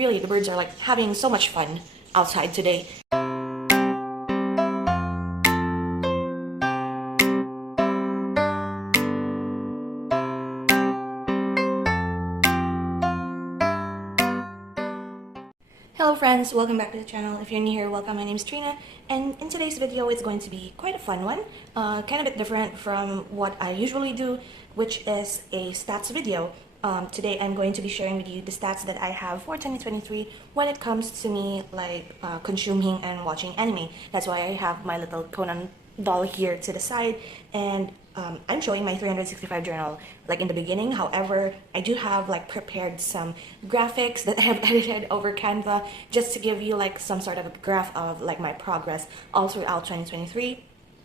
really, the birds are like having so much fun outside today. Hello friends, welcome back to the channel. If you're new here, welcome. My name is Trina, and in today's video it's going to be quite a fun one, kind of a bit different from what I usually do, which is a stats video. Today I'm going to be sharing with you the stats that I have for 2023 when it comes to me like consuming and watching anime. That's why I have my little Conan doll here to the side, and I'm showing my 365 journal like in the beginning. However, I do have like prepared some graphics that I have edited over Canva just to give you like some sort of a graph of like my progress all throughout 2023,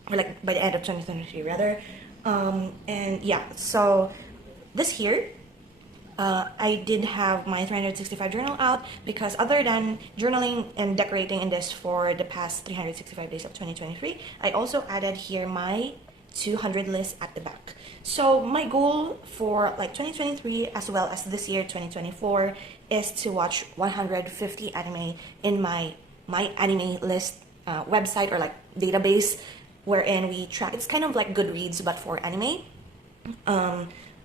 or like by the end of 2023 rather. And yeah, so this year I did have my 365 journal out because other than journaling and decorating in this for the past 365 days of 2023, I also added here my 200 list at the back. So my goal for like 2023 as well as this year 2024 is to watch 150 anime in my anime list website or like database, wherein we track, it's kind of like Goodreads but for anime,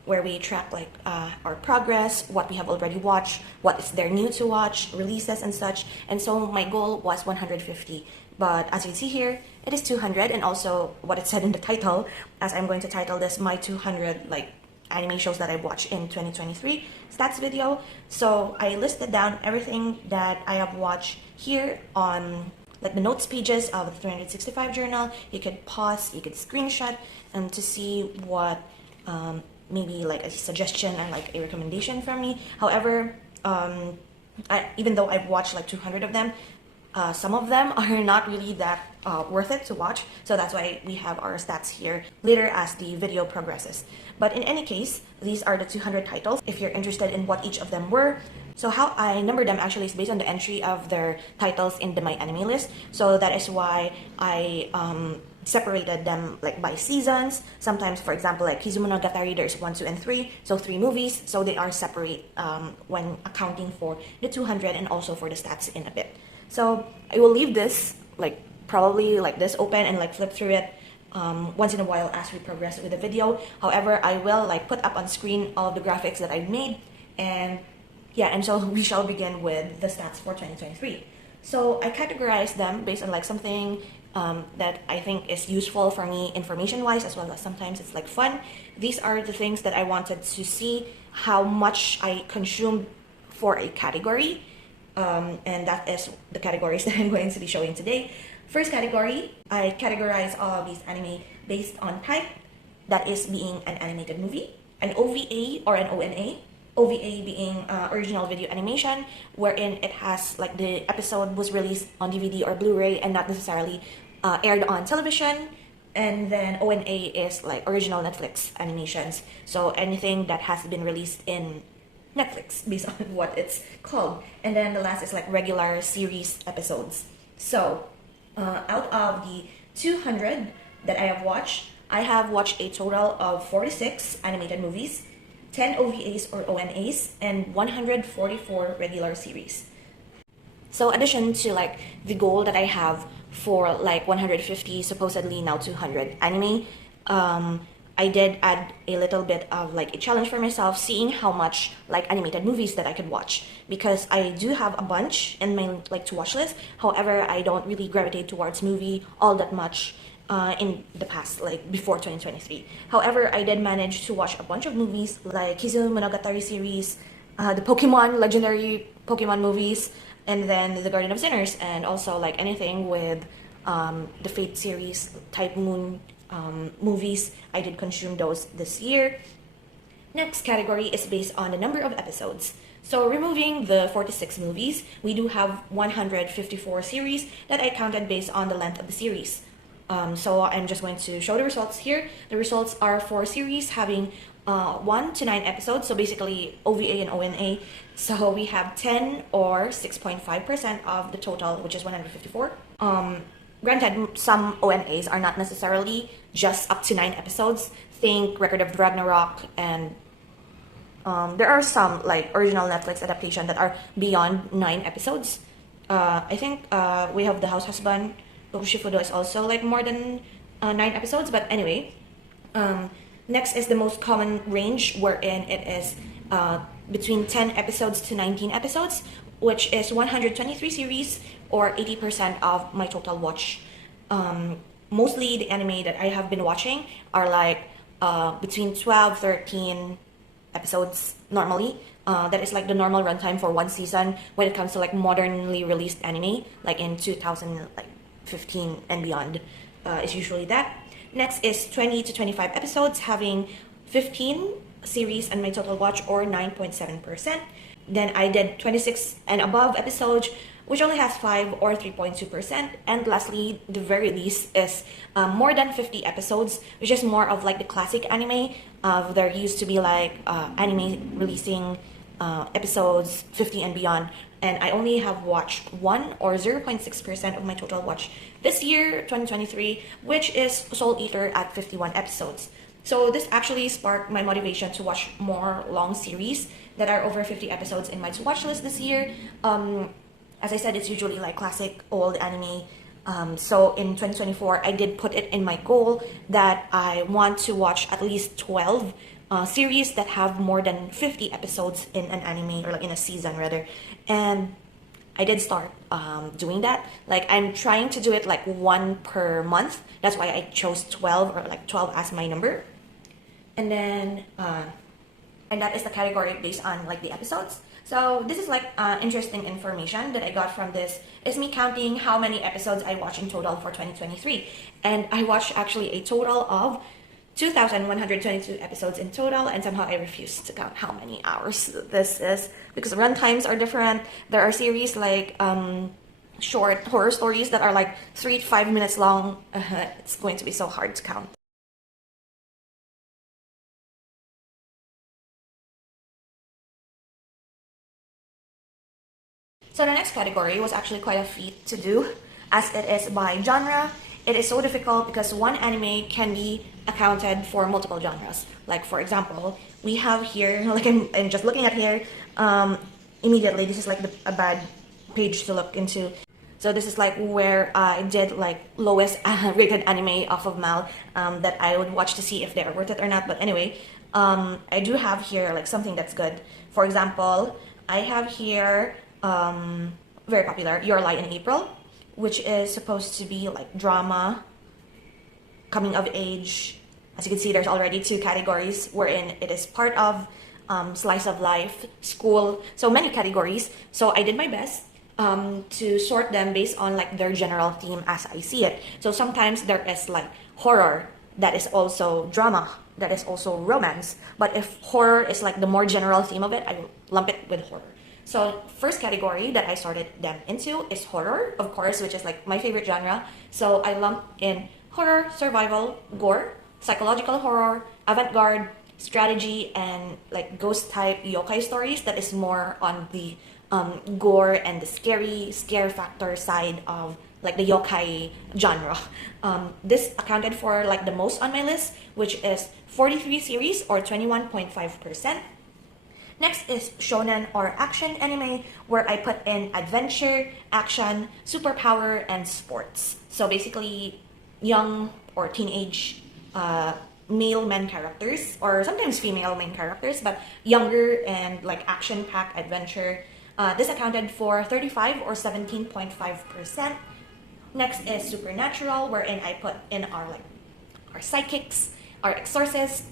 where we track like our progress, what we have already watched, what is there new to watch, releases and such. And so my goal was 150, but as you can see here, it is 200, and also what it said in the title, as I'm going to title this my 200 like anime shows that I watched in 2023 stats video. So I listed down everything that I have watched here on like the notes pages of the 365 journal. You could pause, you could screenshot, and to see what maybe like a suggestion or like a recommendation from me. However, even though I've watched like 200 of them, some of them are not really that worth it to watch, so that's why we have our stats here later as the video progresses. But in any case, these are the 200 titles if you're interested in what each of them were. So how I number them actually is based on the entry of their titles in the My Anime list. So that is why I separated them like by seasons. Sometimes, for example, like Kizumonogatari, there's 1, 2, and 3, so 3 movies, so they are separate when accounting for the 200 and also for the stats in a bit. So I will leave this like probably like this open and like flip through it once in a while as we progress with the video. However, I will like put up on screen all of the graphics that I've made, and yeah, and so we shall begin with the stats for 2023. So I categorize them based on like something that I think is useful for me information wise, as well as sometimes it's like fun. These are the things that I wanted to see how much I consume for a category, and that is the categories that I'm going to be showing today. First category, I categorize all of these anime based on type, that is being an animated movie, an OVA or an ONA. OVA being original video animation, wherein it has like the episode was released on DVD or Blu-ray and not necessarily aired on television. And then ONA is like original Netflix animations, so anything that has been released in Netflix based on what it's called. And then the last is like regular series episodes. So out of the 200 that I have watched a total of 46 animated movies, 10 OVAs or ONAs, and 144 regular series. So addition to like the goal that I have for like 150, supposedly now 200 anime, I did add a little bit of like a challenge for myself, seeing how much like animated movies that I could watch, because I do have a bunch in my like to watch list. However, I don't really gravitate towards movie all that much in the past, like before 2023. However, I did manage to watch a bunch of movies like Kizumonogatari series, the Pokemon, legendary Pokemon movies, and then the Garden of Sinners, and also like anything with the Fate series, Type Moon movies. I did consume those this year. Next category is based on the number of episodes. So removing the 46 movies, we do have 154 series that I counted based on the length of the series. So I'm just going to show the results here. The results are for series having 1 to 9 episodes, so basically OVA and ONA. So we have 10 or 6.5% of the total, which is 154. Granted, some ONAs are not necessarily just up to 9 episodes. Think Record of Ragnarok and There are some like original Netflix adaptation that are beyond 9 episodes. I think we have The House Husband. Shifudo is also like more than 9 episodes. But anyway, next is the most common range, wherein it is between 10 episodes to 19 episodes, which is 123 series or 80% of my total watch. Mostly the anime that I have been watching are like between 12, 13 episodes normally. That is like the normal runtime for one season when it comes to like modernly released anime, like in 2015 and beyond. Is usually that. Next is 20 to 25 episodes, having 15 series and my total watch, or 9.7%. Then I did 26 and above episodes, which only has 5 or 3.2%. And lastly, the very least is more than 50 episodes, which is more of like the classic anime. There used to be like anime releasing episodes 50 and beyond, and I only have watched 1 or 0.6% of my total watch this year, 2023, which is Soul Eater at 51 episodes. So this actually sparked my motivation to watch more long series that are over 50 episodes in my to-watch list this year. As I said, it's usually like classic old anime. So in 2024, I did put it in my goal that I want to watch at least 12 series that have more than 50 episodes in an anime, or like in a season rather. And I did start doing that. Like I'm trying to do it like 1 per month. That's why I chose 12, or like 12 as my number. And then and that is the category based on like the episodes. So this is like interesting information that I got from this, is me counting how many episodes I watched in total for 2023. And I watched actually a total of 2,122 episodes in total, and somehow I refuse to count how many hours this is, because run times are different. There are series like short horror stories that are like 3 to 5 minutes long. It's going to be so hard to count. So the next category was actually quite a feat to do, as it is by genre. It is so difficult because one anime can be accounted for multiple genres. Like for example, we have here, like I'm just looking at here, immediately this is like a bad page to look into. So this is like where I did like lowest rated anime off of Mal that I would watch to see if they're worth it or not. But anyway, I do have here like something that's good. For example, I have here very popular Your Lie in April, which is supposed to be like drama, coming of age. As you can see, there's already 2 categories wherein it is part of slice of life, school, so many categories. So I did my best to sort them based on like their general theme as I see it. So sometimes there is like horror, that is also drama, that is also romance. But if horror is like the more general theme of it, I lump it with horror. So first category that I sorted them into is horror, of course, which is like my favorite genre. So I lumped in horror, survival, gore, psychological horror, avant-garde, strategy, and like ghost type yokai stories that is more on the gore and the scare factor side of like the yokai genre. This accounted for like the most on my list, which is 43 series or 21.5%. Next is shonen or action anime, where I put in adventure, action, superpower, and sports. So basically, young or teenage male main characters, or sometimes female main characters, but younger and like action-packed adventure. This accounted for 35 or 17.5%. Next is supernatural, wherein I put in our psychics, our exorcists,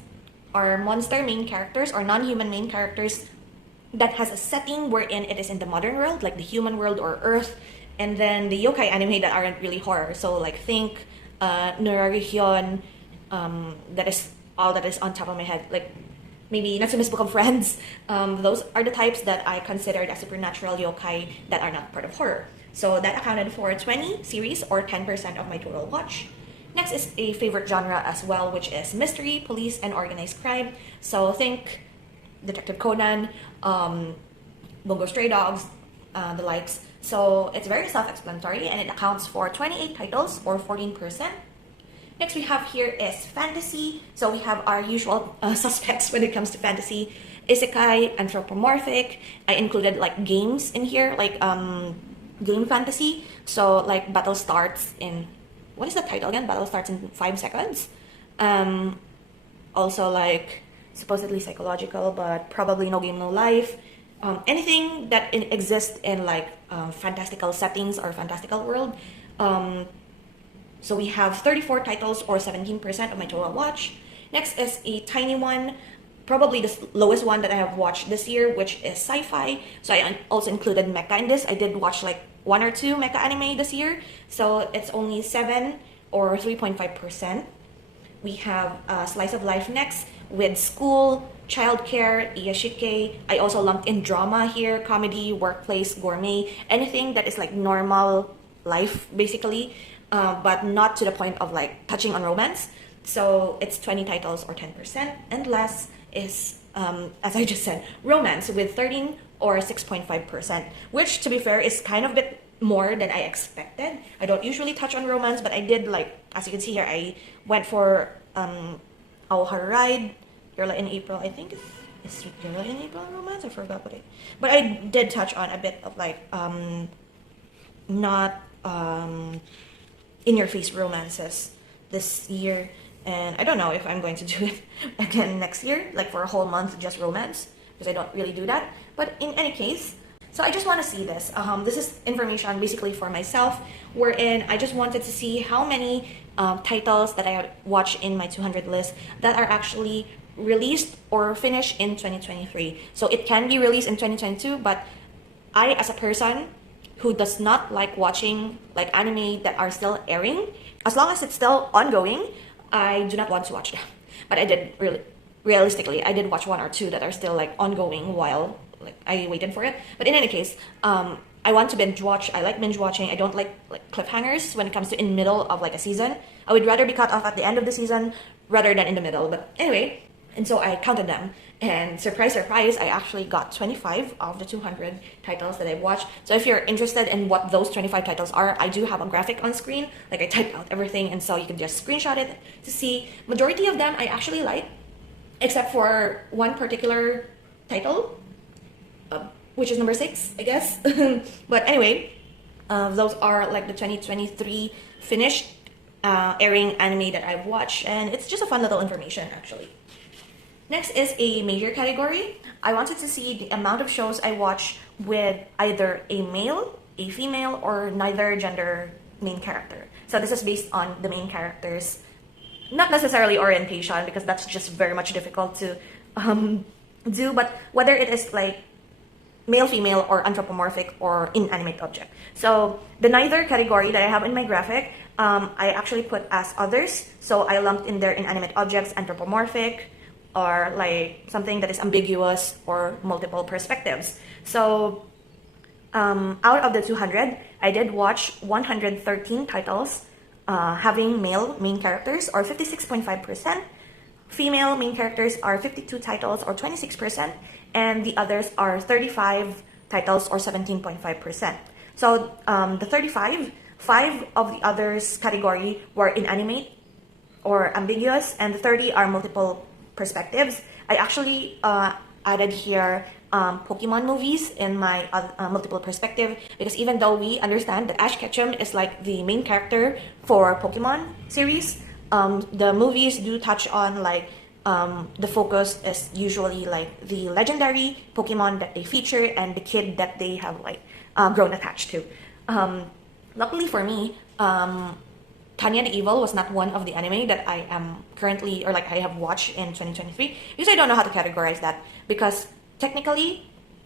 our monster main characters or non-human main characters that has a setting wherein it is in the modern world, like the human world or Earth, and then the yokai anime that aren't really horror. So like think Nuragion, that is all that is on top of my head. Like maybe Natsume's Book of Friends. Those are the types that I considered as supernatural yokai that are not part of horror. So that accounted for 20 series or 10% of my total watch. Next is a favorite genre as well, which is mystery, police, and organized crime. So think Detective Conan, Bungo Stray Dogs, the likes. So it's very self-explanatory, and it accounts for 28 titles or 14%. Next we have here is fantasy. So we have our usual suspects when it comes to fantasy. isekai, anthropomorphic. I included like games in here, like game fantasy. So like battle starts in, what is the title again? Battle starts in 5 seconds. Also like supposedly psychological, but probably no game, no life. Anything that exists in like fantastical settings or fantastical world. So we have 34 titles, or 17% of my total watch. Next is a tiny one, probably the lowest one that I have watched this year, which is sci-fi. So I also included mecha in this. I did watch like 1 or 2 mecha anime this year, so it's only 7 or 3.5%. We have Slice of Life next, with school, childcare, iyashike. I also lumped in drama here, comedy, workplace, gourmet, anything that is like normal life basically, but not to the point of like touching on romance. So it's 20 titles, or 10%. And last is, as I just said, romance, with 13 or 6.5%, which to be fair is kind of a bit more than I expected. I don't usually touch on romance, but I did, like, as you can see here, I went for Our Ride, You're in April, I think it's You're in April romance, I forgot what it, but I did touch on a bit of like not in your face romances this year, and I don't know if I'm going to do it again next year, like for a whole month just romance, because I don't really do that. But in any case, so I just want to see this. This is information basically for myself, wherein I just wanted to see how many titles that I watch in my 200 list that are actually released or finished in 2023. So it can be released in 2022, but I, as a person who does not like watching like anime that are still airing, as long as it's still ongoing, I do not want to watch them. But I did realistically, I did watch 1 or 2 that are still like ongoing while like I waited for it. But in any case, I want to binge watch. I like binge watching. I don't like cliffhangers when it comes to in middle of like a season. I would rather be cut off at the end of the season rather than in the middle. But anyway, and so I counted them, and surprise, surprise, I actually got 25 of the 200 titles that I watched. So if you're interested in what those 25 titles are, I do have a graphic on screen. Like I typed out everything, and so you can just screenshot it to see. Majority of them I actually like, except for one particular title, which is number 6, I guess. But anyway, those are like the 2023 finished airing anime that I've watched, and it's just a fun little information actually. Next is a major category. I wanted to see the amount of shows I watch with either a male, a female, or neither gender main character. So this is based on the main character's, not necessarily orientation, because that's just very much difficult to do, but whether it is like male, female, or anthropomorphic, or inanimate object. So the neither category that I have in my graphic, I actually put as others. So I lumped in there inanimate objects, anthropomorphic, or like something that is ambiguous or multiple perspectives. So out of the 200, I did watch 113 titles having male main characters, or 56.5%. Female main characters are 52 titles, or 26%, and the others are 35 titles, or 17.5%. So the 35, 5 of the others category were inanimate or ambiguous, and the 30 are multiple perspectives. I actually added here Pokemon movies in my multiple perspective, because even though we understand that Ash Ketchum is like the main character for Pokemon series, the movies do touch on like the focus is usually like the legendary Pokemon that they feature and the kid that they have like grown attached to. Luckily for me, Tanya the Evil was not one of the anime that I am currently, or like I have watched in 2023, because I don't know how to categorize that, because technically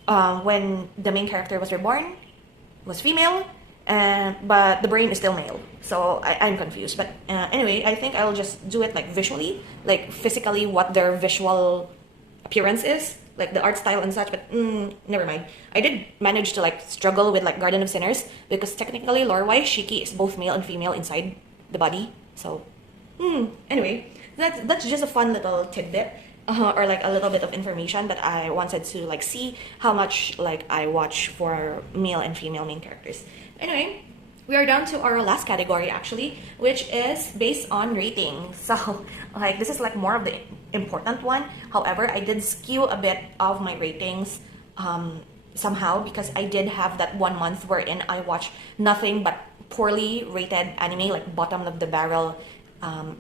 when the main character was reborn was female, but the brain is still male, so I'm confused. But anyway, I think I'll just do it like visually, like physically what their visual appearance is, like the art style and such. But never mind. I did manage to like struggle with like Garden of Sinners, because technically lore-wise Shiki is both male and female inside the body. So anyway, that's just a fun little tidbit, or like a little bit of information that I wanted to like see how much like I watch for male and female main characters. Anyway, we are down to our last category actually, which is based on rating. So like this is like more of the important one. However, I did skew a bit of my ratings somehow, because I did have that 1 month wherein I watched nothing but poorly rated anime, like bottom of the barrel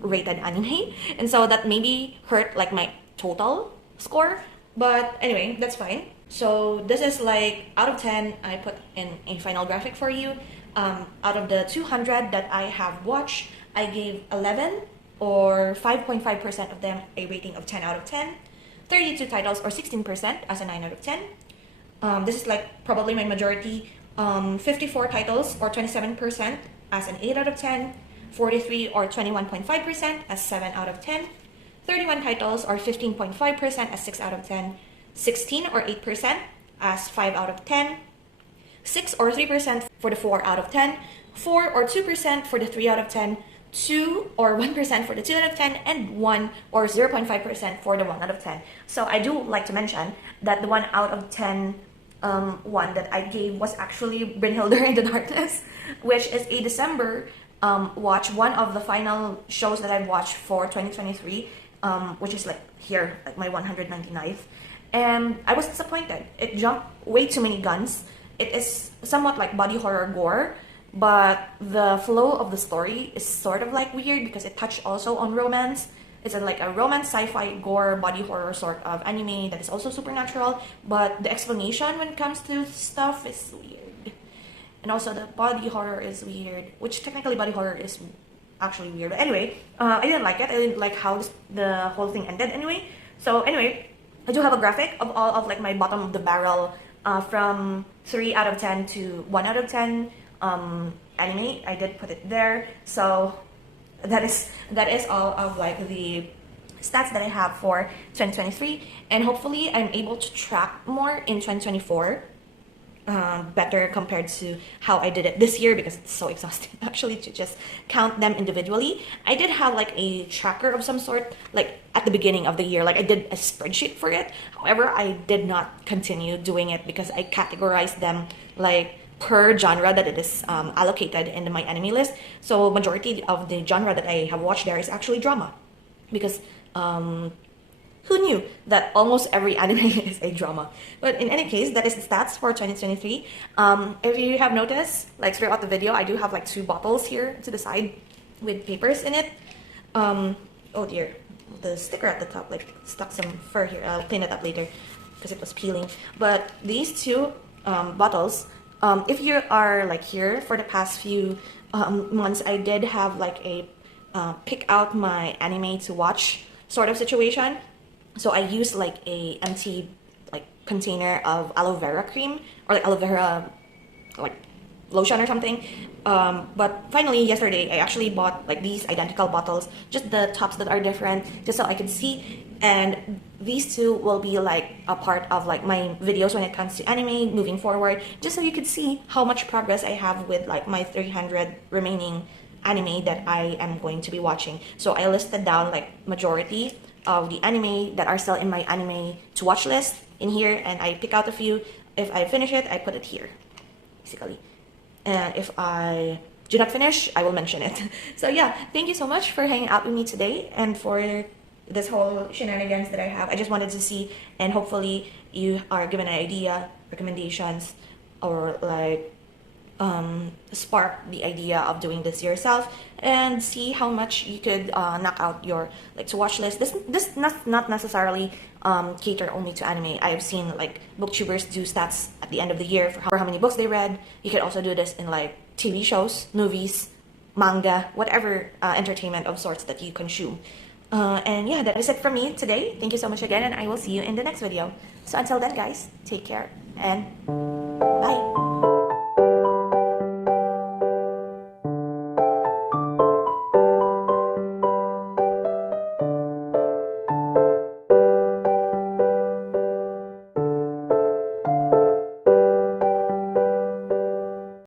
rated anime, and so that maybe hurt like my total score. But anyway, that's fine. So this is like out of 10. I put in a final graphic for you. Out of the 200 that I have watched, I gave 11, or 5.5% of them, a rating of 10 out of 10. 32 titles, or 16%, as a 9 out of 10. This is like probably my majority. 54 titles, or 27%, as an 8 out of 10. 43, or 21.5%, as 7 out of 10. 31 titles, or 15.5%, as 6 out of 10. 16, or 8%, as 5 out of 10. 6, or 3% for the 4 out of 10. 4, or 2% for the 3 out of 10. 2, or 1% for the 2 out of 10, and 1, or 0.5% for the 1 out of 10. So I do like to mention that the 1 out of 10 one that I gave was actually Brynhilde in the Darkness, which is a December watch, one of the final shows that I watched for 2023, which is like here, like my 199th. And I was disappointed. It jumped way too many guns. It is somewhat like body horror gore, but the flow of the story is sort of like weird because it touched also on romance. It's like a romance, sci-fi, gore, body horror sort of anime that is also supernatural, but the explanation when it comes to stuff is weird. And also the body horror is weird, which technically body horror is actually weird. But anyway, I didn't like it. I didn't like how the whole thing ended anyway. So anyway, I do have a graphic of all of like my bottom of the barrel from 3 out of 10 to 1 out of 10 anime. I did put it there. So that is all of like the stats that I have for 2023, and hopefully I'm able to track more in 2024 better compared to how I did it this year, because it's so exhausting actually to just count them individually. I did have like a tracker of some sort like at the beginning of the year, like I did a spreadsheet for it. However, I did not continue doing it because I categorized them like per genre that it is allocated in my anime list. So majority of the genre that I have watched there is actually drama, because who knew that almost every anime is a drama? But in any case, that is the stats for 2023. If you have noticed, like throughout the video, I do have like 2 bottles here to the side with papers in it. Oh dear, the sticker at the top like stuck some fur here. I'll clean it up later because it was peeling. But these 2 bottles, if you are like here for the past few months, I did have like a pick out my anime to watch sort of situation. So I used like a empty like container of aloe vera cream, or like aloe vera like lotion or something. But finally yesterday I actually bought like these identical bottles, just the tops that are different, just so I could see. And these 2 will be like a part of like my videos when it comes to anime moving forward, just so you could see how much progress I have with like my 300 remaining anime that I am going to be watching. So I listed down like majority of the anime that are still in my anime to watch list in here, and I pick out a few. If I finish it, I put it here basically, and if I do not finish, I will mention it. So yeah, thank you so much for hanging out with me today and for this whole shenanigans that I have. I just wanted to see, and hopefully you are given an idea, recommendations, or like spark the idea of doing this yourself, and see how much you could knock out your like to watch list. This not necessarily cater only to anime. I've seen like booktubers do stats at the end of the year for how many books they read. You could also do this in like TV shows, movies, manga, whatever entertainment of sorts that you consume. And yeah, that is it from me today. Thank you so much again, and I will see you in the next video. So until then guys, take care and bye.